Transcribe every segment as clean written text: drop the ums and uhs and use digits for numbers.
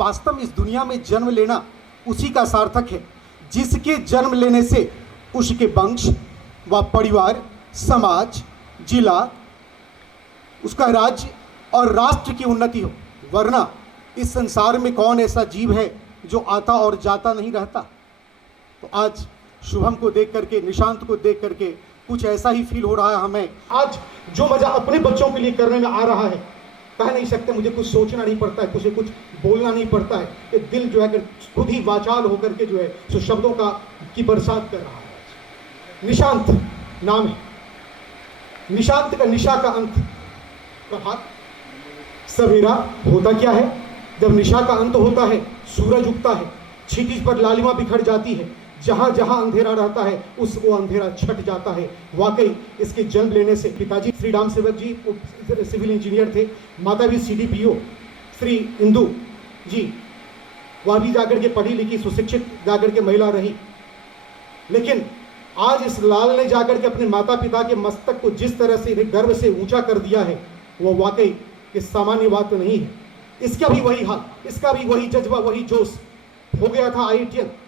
वास्तव में इस दुनिया में जन्म लेना उसी का सार्थक है जिसके जन्म लेने से उसके वंश व परिवार, समाज, जिला, उसका राज्य और राष्ट्र की उन्नति हो। वरना इस संसार में कौन ऐसा जीव है जो आता और जाता नहीं रहता। तो आज शुभम को देख करके, निशांत को देख करके कुछ ऐसा ही फील हो रहा है हमें। आज जो मजा अपने बच्चों के लिए करने में आ रहा है, कह नहीं सकते। मुझे कुछ सोचना नहीं पड़ता है, मुझे कुछ बोलना नहीं पड़ता है। ये दिल जो है खुद ही वाचाल होकर के जो है सो शब्दों की बरसात कर रहा है। निशांत नाम है। निशांत का निशा का अंत प्रभात, सवेरा होता क्या है? जब निशा का अंत होता है, सूरज उगता है, क्षितिज पर लालिमा बिखर जाती है। जहाँ जहाँ अंधेरा रहता है वो अंधेरा छट जाता है। वाकई इसके जन्म लेने से पिताजी श्री राम सेवक जी सिविल इंजीनियर थे, माता भी CDPO श्री इंदु जी, वह भी जाकर के पढ़ी लिखी सुशिक्षित जाकर के महिला रही। लेकिन आज इस लाल ने जाकर के अपने माता पिता के मस्तक को जिस तरह से गर्व से ऊंचा कर दिया है, वो वाकई ये सामान्य बात तो नहीं है। इसका भी वही हाल, इसका भी वही जज्बा, वही जोश हो गया था IITian।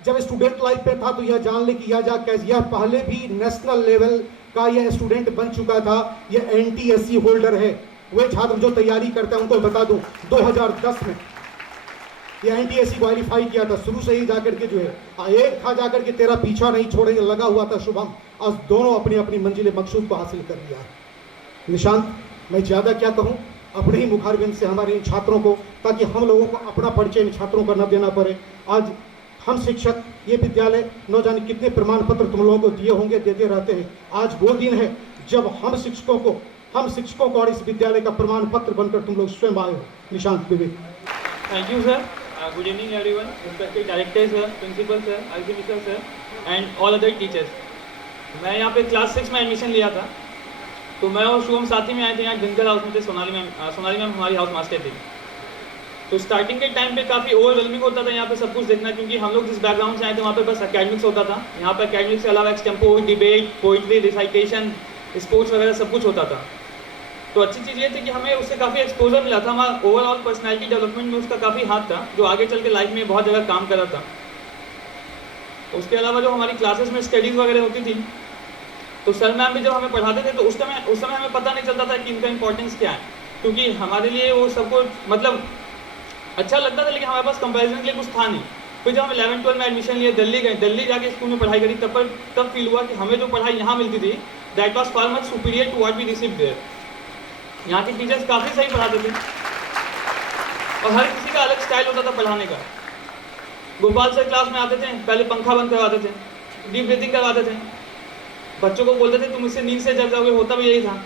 जब स्टूडेंट लाइफ पे था तो यह जान ले कि यह पहले भी नेशनल लेवल का यह स्टूडेंट बन चुका था। यह NTSC होल्डर है। वे छात्र जो तैयारी करते हैं उनको बता दूं, 2010 में यह NTSC क्वालिफाई किया था। शुरू से ही जाकर के जो है एक था जाकर के तेरा पीछा नहीं छोड़ेंगे लगा हुआ था शुभम। आज दोनों अपनी अपनी मंजिल मकसूद को हासिल कर लिया है। निशांत, मैं ज़्यादा क्या कहूँ, अपने ही मुखारबिंद से हमारे इन छात्रों को, ताकि हम लोगों को अपना परिचय इन छात्रों को न देना पड़े। आज हम शिक्षक, ये विद्यालय न जाने कितने प्रमाण पत्र तुम लोगों को दिए होंगे, देते रहते हैं। आज वो दिन है जब हम शिक्षकों को और इस विद्यालय का प्रमाण पत्र बनकर तुम लोग स्वयं आए हो। Nishant Vivek. Thank you sir. Good evening everyone, respected director sir, principal sir, IC Mishra sir and all other teachers. मैं यहाँ पे क्लास 6 में एडमिशन लिया था, तो मैं और शुभम साथ ही में आए थे। यहाँ दिनकर हाउस में थे, सोनाली मैम हमारी हाउस मास्टर थी। तो स्टार्टिंग के टाइम पे काफ़ी ओवरवेलमिंग होता था यहाँ पे सब कुछ देखना, क्योंकि हम लोग जिस बैकग्राउंड से आए थे वहाँ पे बस एकेडमिक्स होता था। यहाँ पे एकेडमिक्स के अलावा extempore, debate, poetry, recitation, sports वगैरह सब कुछ होता था। तो अच्छी चीज़ ये थी कि हमें उससे काफ़ी एक्सपोजर मिला था। हमारा ओवरऑल पर्सनैलिटी डेवलपमेंट में उसका काफ़ी हाथ था, जो आगे चल के लाइफ में बहुत जगह काम कर रहा था। उसके अलावा जो हमारी क्लासेस में स्टडीज़ वगैरह होती थी, तो सर मैम भी जब हमें पढ़ाते थे तो उस समय हमें पता नहीं चलता था कि इनका इंपॉर्टेंस क्या है, क्योंकि हमारे लिए वो सबको मतलब अच्छा लगता था, लेकिन हमारे पास कंपैरिजन के लिए कुछ था नहीं। फिर जब हम 11-12 में एडमिशन लिए, दिल्ली गए, दिल्ली जाके स्कूल में पढ़ाई करी, तब फील हुआ कि हमें जो पढ़ाई यहाँ मिलती थी that was far much superior to what we received there. यहाँ के टीचर्स काफ़ी सही पढ़ाते थे और हर किसी का अलग स्टाइल होता था पढ़ाने का। गोपाल सर क्लास में आते थे, पहले पंखा बंद करवाते थे, डीप ब्रीथिंग करवाते थे, बच्चों को बोलते थे तुम इससे नींद से जग जाओगे, होता भी यही था।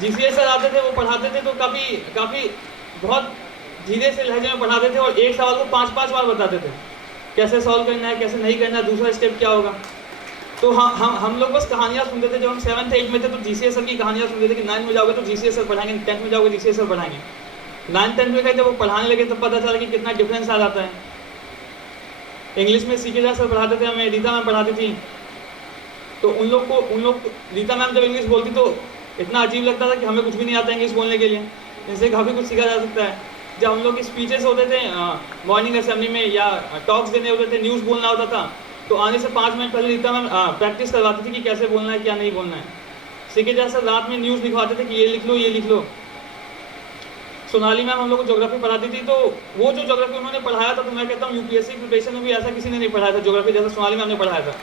GCS सर आते थे, वो पढ़ाते थे तो काफ़ी बहुत धीरे से लहजे में पढ़ाते थे और एक सवाल को 5-5 बार बताते थे, कैसे सॉल्व करना है, कैसे नहीं करना है, दूसरा स्टेप क्या होगा। तो हम लोग बस कहानियाँ सुनते थे। जब हम 7th-8 में थे तो GCS सर की कहानियाँ सुनते थे कि 9th में जाओगे तो GCS सर पढ़ाएंगे, 10th में जाओगे GCS सर पढ़ाएंगे। 9th-10th में गए जब वो पढ़ाने लगे तब पता चला कि कितना डिफरेंस आ जाता है। इंग्लिश में CK सर पढ़ाते थे, हमें रीता मैम पढ़ाती थी। तो उन लोग रीता मैम जब इंग्लिश बोलती तो इतना अजीब लगता था कि हमें कुछ भी नहीं आता इंग्लिश बोलने के लिए, इनसे काफ़ी कुछ सीखा जा सकता है। जब हम लोग की स्पीचेस होते थे मॉर्निंग असेंबली में या टॉक्स देने होते थे, न्यूज़ बोलना होता था, तो आने से 5 मिनट पहले रीता मैम प्रैक्टिस करवाती थी कि कैसे बोलना है, क्या नहीं बोलना है। CK सर रात में न्यूज़ लिखवाते थे कि ये लिख लो, ये लिख लो। सोनाली मैम हम लोग को ज्योग्राफी पढ़ाती थी, तो वो जो ज्योग्राफी उन्होंने पढ़ाया था, तो मैं कहता हूँ UPSC प्रिपरेशन में भी ऐसा किसी ने नहीं पढ़ाया था ज्योग्राफी जैसा सोनाली मैम ने पढ़ाया था।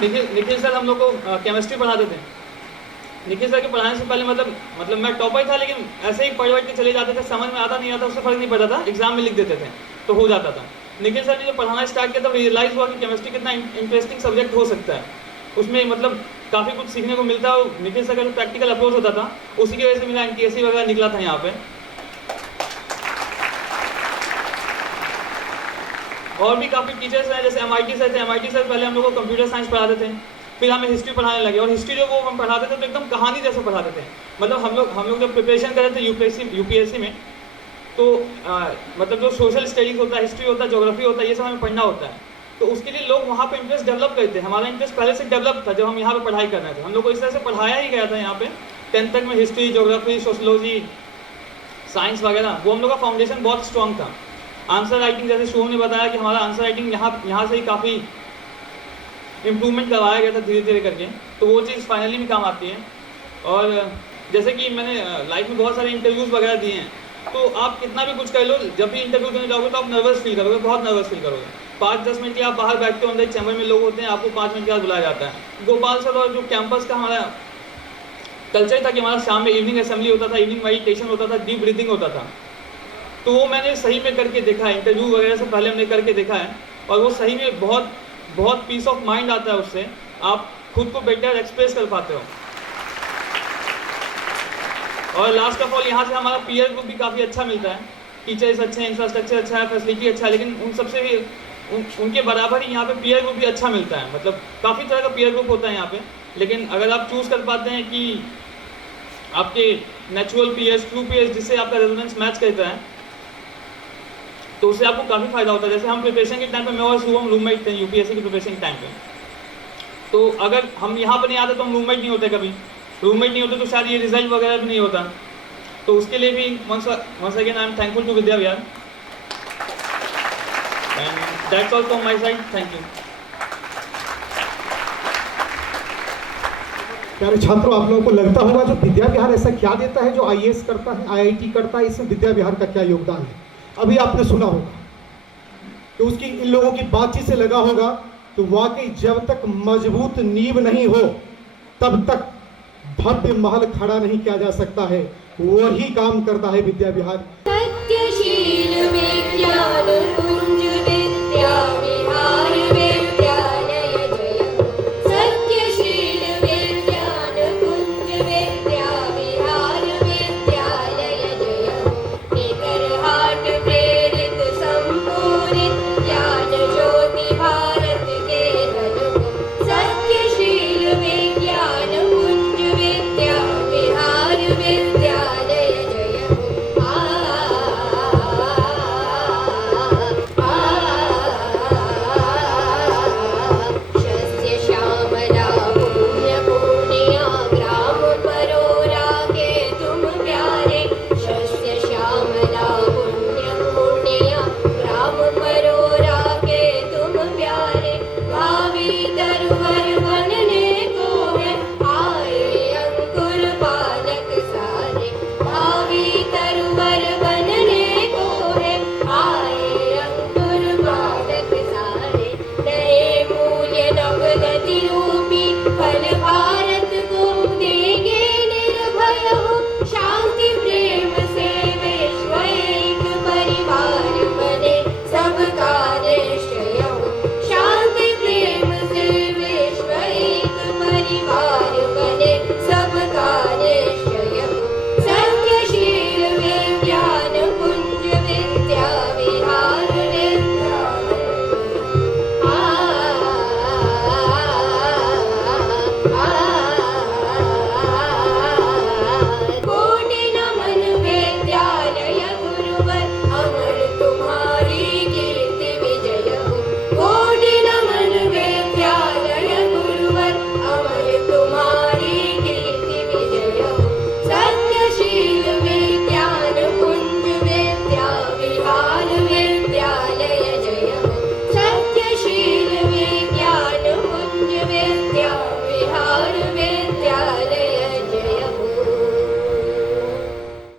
निखिल सर हम लोग को केमिस्ट्री पढ़ाते थे। निखिल सर के पढ़ाने से पहले मतलब मैं टॉपर था, लेकिन ऐसे ही पढ़ के चले जाते थे, समझ में आता नहीं आता, उससे फर्क नहीं पड़ता था, एग्जाम में लिख देते थे तो हो जाता था। निखिल सर ने जब पढ़ाना स्टार्ट किया तब रियलाइज़ हुआ कि केमिस्ट्री कितना इंटरेस्टिंग सब्जेक्ट हो सकता है, उसमें मतलब काफ़ी कुछ सीखने को मिलता है। और निखिल सर का जो प्रैक्टिकल अप्रोच होता था उसी की वजह से मेरा NTSC वगैरह निकला था यहाँ पे। और भी काफ़ी टीचर्स हैं, जैसे MIT सर थे। MIT सर पहले हम लोग को कंप्यूटर साइंस पढ़ाते थे, फिर हमें हिस्ट्री पढ़ाने लगे, और हिस्ट्री जो वो हम पढ़ाते थे तो एकदम कहानी जैसे पढ़ाते थे। मतलब हम लोग जब प्रिपरेशन कर रहे थे UPSC में, तो मतलब जो सोशल स्टडीज़ होता है, हिस्ट्री होता है, ज्योग्राफी होता है, ये सब हमें पढ़ना होता है। तो उसके लिए लोग वहाँ पे इंटरेस्ट डेवलप करते हैं। हमारा इंटरेस्ट पहले से डेवलप था जब हम यहाँ पे पढ़ाई कर रहे थे। हम लोग को इस तरह से पढ़ाया ही गया था यहाँ पे 10th तक में, हिस्ट्री, ज्योग्राफी, सोशोलॉजी, साइंस वगैरह, वो हम लोग का फाउंडेशन बहुत स्ट्रॉन्ग था। आंसर राइटिंग, जैसे शुभम ने बताया कि हमारा आंसर राइटिंग यहाँ से ही काफ़ी इम्प्रूवमेंट करवाया गया था धीरे धीरे करके, तो वो चीज़ फाइनली भी काम आती है। और जैसे कि मैंने लाइफ में बहुत सारे इंटरव्यूज़ वगैरह दिए हैं, तो आप कितना भी कुछ कर लो, जब भी इंटरव्यू देने जाओगे तो आप नर्वस फील करोगे, बहुत नर्वस फील करोगे। 5-10 मिनट के आप बाहर बैठते हो, अंदर चैम्बर में लोग होते हैं, आपको 5 मिनट के बाद बुलाया जाता है। गोपाल सर और जो कैंपस का हमारा कल्चर था कि हमारा शाम में इवनिंग असेंबली होता था, इवनिंग मेडिटेशन होता था, डीप ब्रीथिंग होता था, तो वो मैंने सही में करके देखा है। इंटरव्यू वगैरह से पहले हमने करके देखा है, और वो सही में बहुत बहुत पीस ऑफ माइंड आता है उससे, आप खुद को बेटर एक्सप्रेस कर पाते हो। और लास्ट ऑफ ऑल यहाँ से हमारा पीयर ग्रुप भी काफ़ी अच्छा मिलता है, टीचर्स अच्छे हैं, इंफ्रास्ट्रक्चर अच्छा है, फैसिलिटी अच्छा है, लेकिन उन सबसे भी उनके बराबर ही यहाँ पे पीयर ग्रुप भी अच्छा मिलता है। मतलब काफ़ी तरह का पीयर ग्रुप होता है यहाँ पे, लेकिन अगर आप चूज़ कर पाते हैं कि आपके नेचुरल पीयर्स, ट्रू पीयर्स, जिससे आपका रेजोनेंस मैच करता है, तो उससे आपको काफ़ी फायदा होता है। जैसे हम प्रिपरेशन के टाइम पे मैं और शुभम रूममेट थे यूपीएससी की प्रिपरेशन के टाइम पे, तो अगर हम यहाँ पर नहीं आते तो हम रूममेट नहीं होते, कभी रूममेट नहीं होते तो शायद ये रिजल्ट वगैरह भी नहीं होता। तो उसके लिए भी once again I am thankful to Vidya Vihar, and that's all from my side. Thank you. प्यारे छात्रों, आप लोगों को लगता होगा जो विद्या विहार ऐसा क्या देता है जो आईएएस करता है, आईआईटी करता है, इसमें विद्या विहार का क्या योगदान है। अभी आपने सुना होगा कि उसकी इन लोगों की बातचीत से लगा होगा तो वाकई जब तक मजबूत नींव नहीं हो तब तक भव्य महल खड़ा नहीं किया जा सकता है। वही काम करता है विद्या विहार। सत्यशील विज्ञान